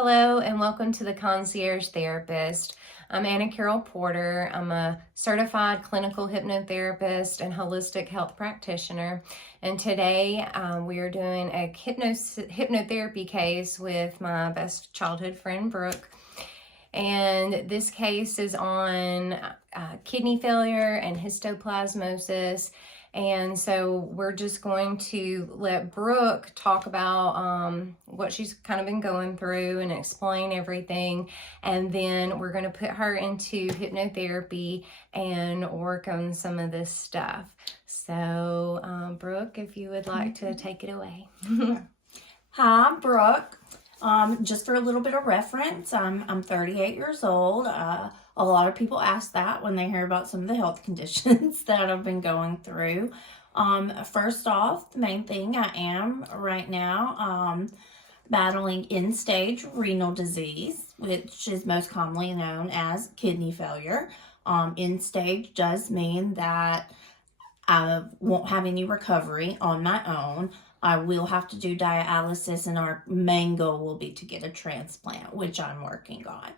Hello and welcome to the Concierge Therapist. I'm Anna Carol Porter. I'm a certified clinical hypnotherapist and holistic health practitioner. And today we are doing a hypnotherapy case with my best childhood friend, Brooke. And this case is on kidney failure and histoplasmosis. And so we're just going to let Brooke talk about what she's kind of been going through and explain everything. And then we're going to put her into hypnotherapy and work on some of this stuff. So Brooke, if you would like to take it away. Hi, I'm Brooke. Just for a little bit of reference, I'm 38 years old. A lot of people ask that when they hear about some of the health conditions that I've been going through. First off, the main thing I am right now battling end-stage renal disease, which is most commonly known as kidney failure. End-stage does mean that I won't have any recovery on my own. I will have to do dialysis, and our main goal will be to get a transplant, which I'm working on.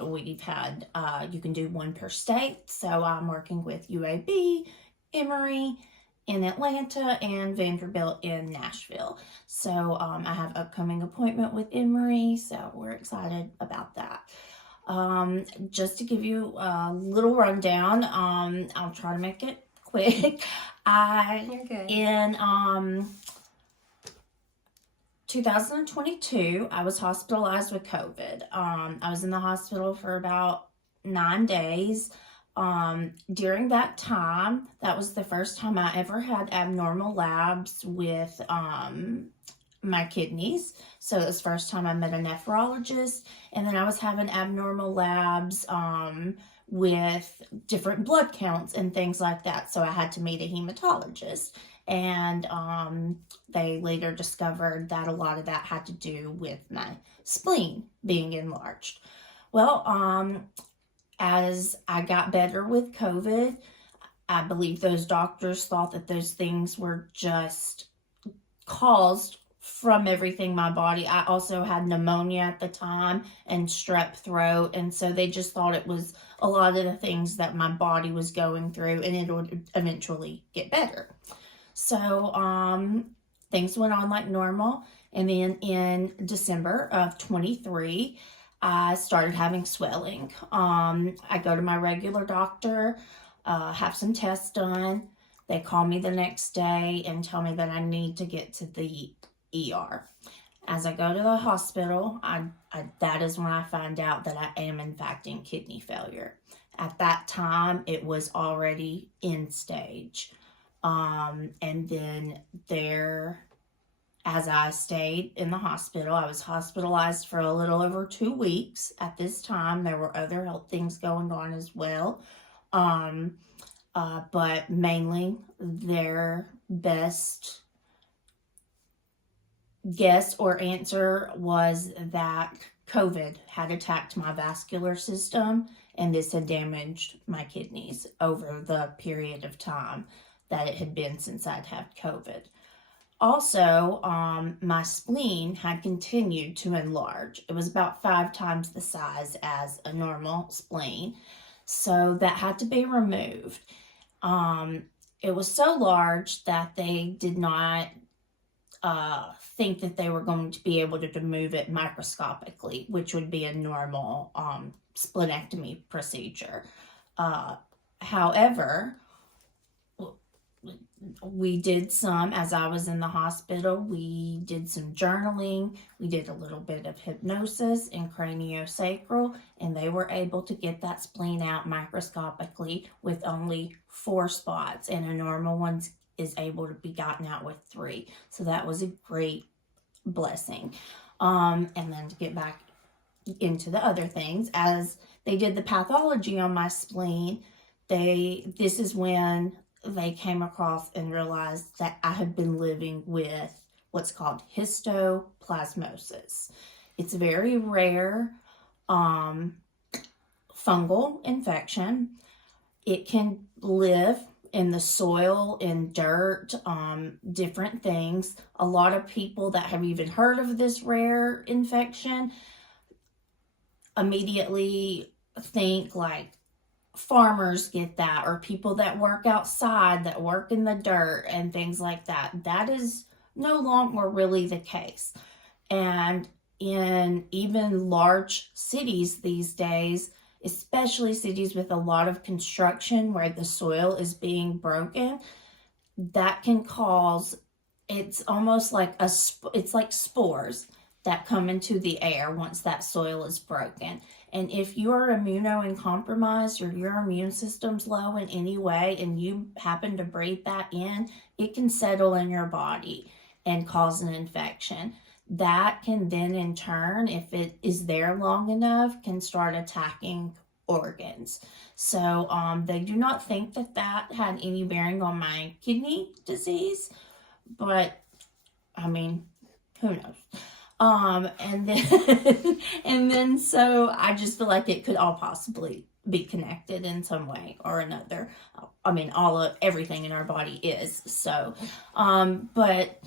We've had, you can do one per state, so I'm working with UAB, Emory in Atlanta, and Vanderbilt in Nashville. So I have upcoming appointment with Emory, so we're excited about that. Just to give you a little rundown, I'll try to make it quick. You're good. In 2022, I was hospitalized with COVID. I was in the hospital for about 9 days. During that time, that was the first time I ever had abnormal labs with my kidneys. So it was the first time I met a nephrologist, and then I was having abnormal labs with different blood counts and things like that. So I had to meet a hematologist, and they later discovered that a lot of that had to do with my spleen being enlarged. Well, as I got better with COVID, I believe those doctors thought that those things were just caused from everything my body. I also had pneumonia at the time and strep throat, and so they just thought it was a lot of the things that my body was going through, and it would eventually get better. So things went on like normal, and then in December of 23, I started having swelling. I go to my regular doctor, have some tests done. They call me the next day and tell me that I need to get to the ER. As I go to the hospital, that is when I find out that I am in fact in kidney failure. At that time, it was already end stage. And then as I stayed in the hospital, I was hospitalized for a little over 2 weeks. At this time, there were other health things going on as well. But mainly their best guess or answer was that COVID had attacked my vascular system, and this had damaged my kidneys over the period of time that it had been since I'd had COVID. Also, my spleen had continued to enlarge. It was about 5 times the size as a normal spleen, so that had to be removed. It was so large that they did not think that they were going to be able to remove it microscopically, which would be a normal splenectomy procedure. However, we did some, as I was in the hospital, we did some journaling, we did a little bit of hypnosis and craniosacral, and they were able to get that spleen out microscopically with only 4 spots, and a normal one is able to be gotten out with 3. So that was a great blessing. And then to get back into the other things, as they did the pathology on my spleen, this is when they came across and realized that I had been living with what's called histoplasmosis. It's a very rare fungal infection. It can live in the soil, in dirt, different things. A lot of people that have even heard of this rare infection immediately think like farmers get that, or people that work outside, that work in the dirt and things like that. That is no longer really the case. And in even large cities these days, especially cities with a lot of construction where the soil is being broken, that can cause, it's almost like it's like spores that come into the air once that soil is broken. And if you are immunocompromised or your immune system's low in any way and you happen to breathe that in, it can settle in your body and cause an infection. That can then in turn, if it is there long enough, can start attacking organs. So they do not think that that had any bearing on my kidney disease, but I mean, who knows? And then and then so I just feel like it could all possibly be connected in some way or another. I mean, everything in our body is. So but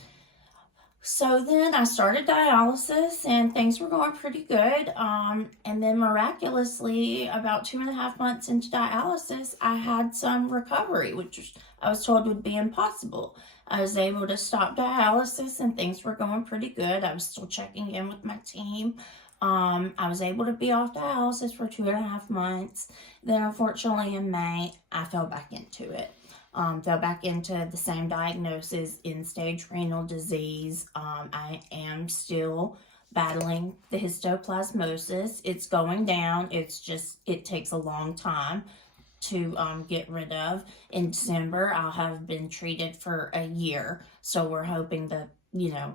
so then I started dialysis and things were going pretty good. And then miraculously, about 2.5 months into dialysis, I had some recovery, which I was told would be impossible. I was able to stop dialysis and things were going pretty good. I was still checking in with my team. I was able to be off dialysis for 2.5 months. Then unfortunately in May, I fell back into it. Fell back into the same diagnosis, end-stage renal disease. I am still battling the histoplasmosis. It's going down. It's just, it takes a long time to get rid of. In December, I'll have been treated for a year. So we're hoping that,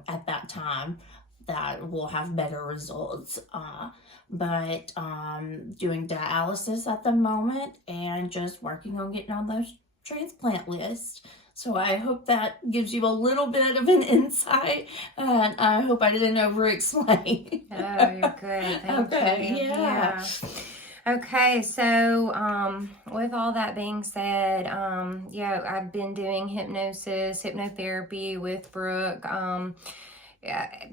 at that time, that we'll have better results. But doing dialysis at the moment and just working on getting on those transplant list. So I hope that gives you a little bit of an insight, and I hope I didn't over-explain. Oh, you're good. Thank Okay, you. yeah. Okay, so with all that being said, I've been doing hypnotherapy with Brooke.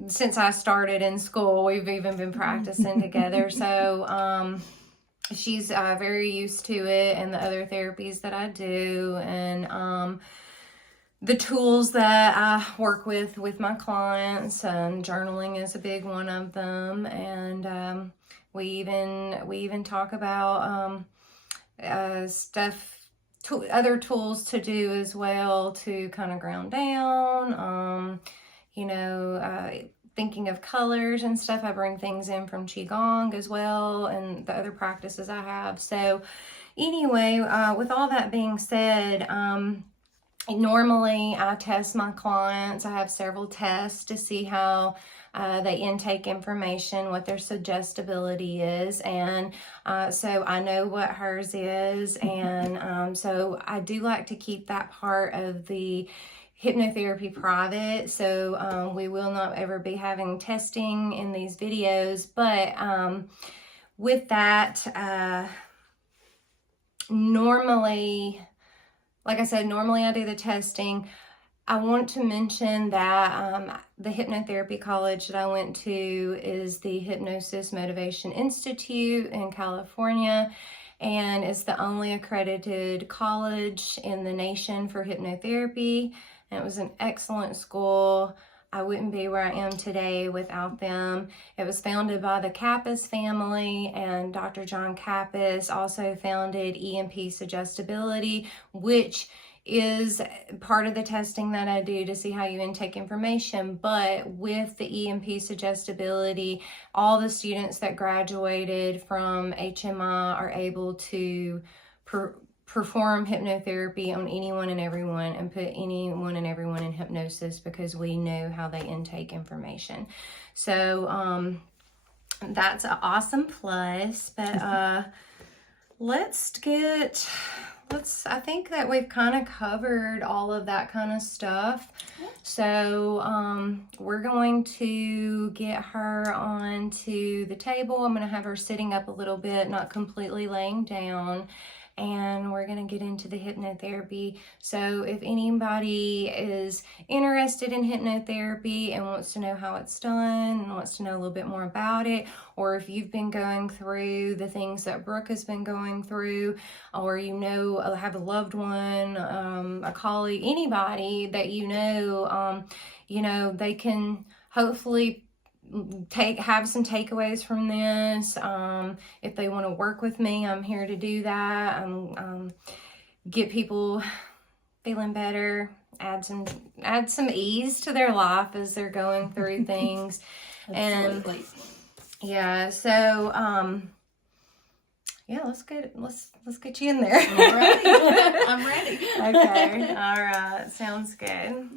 Since I started in school, we've even been practicing together. So she's very used to it and the other therapies that I do, and the tools that I work with my clients, and journaling is a big one of them. And we even talk about other tools to do as well to kind of ground down. Thinking of colors and stuff. I bring things in from Qigong as well and the other practices I have. So anyway, with all that being said, normally I test my clients. I have several tests to see how they intake information, what their suggestibility is. And so I know what hers is. And so I do like to keep that part of the hypnotherapy private, so we will not ever be having testing in these videos. But with that, normally, like I said, normally I do the testing. I want to mention that the hypnotherapy college that I went to is the Hypnosis Motivation Institute in California, and it's the only accredited college in the nation for hypnotherapy. And it was an excellent school. I wouldn't be where I am today without them. It was founded by the Kappas family, and Dr. John Kappas also founded EMP Suggestibility, which is part of the testing that I do to see how you intake information. But with the EMP Suggestibility, all the students that graduated from HMI are able to perform hypnotherapy on anyone and everyone and put anyone and everyone in hypnosis because we know how they intake information. So that's an awesome plus. But I think that we've kind of covered all of that kind of stuff. So we're going to get her onto the table. I'm going to have her sitting up a little bit, not completely laying down. and we're going to get into the hypnotherapy. So if anybody is interested in hypnotherapy and wants to know how it's done and wants to know a little bit more about it, or if you've been going through the things that Brooke has been going through, or have a loved one, a colleague, anybody that they can hopefully have some takeaways from this. If they want to work with me, I'm here to do that. Get people feeling better, add some ease to their life as they're going through things. Absolutely. And yeah, so let's get you in there. All right. I'm ready. Okay. All right. Sounds good.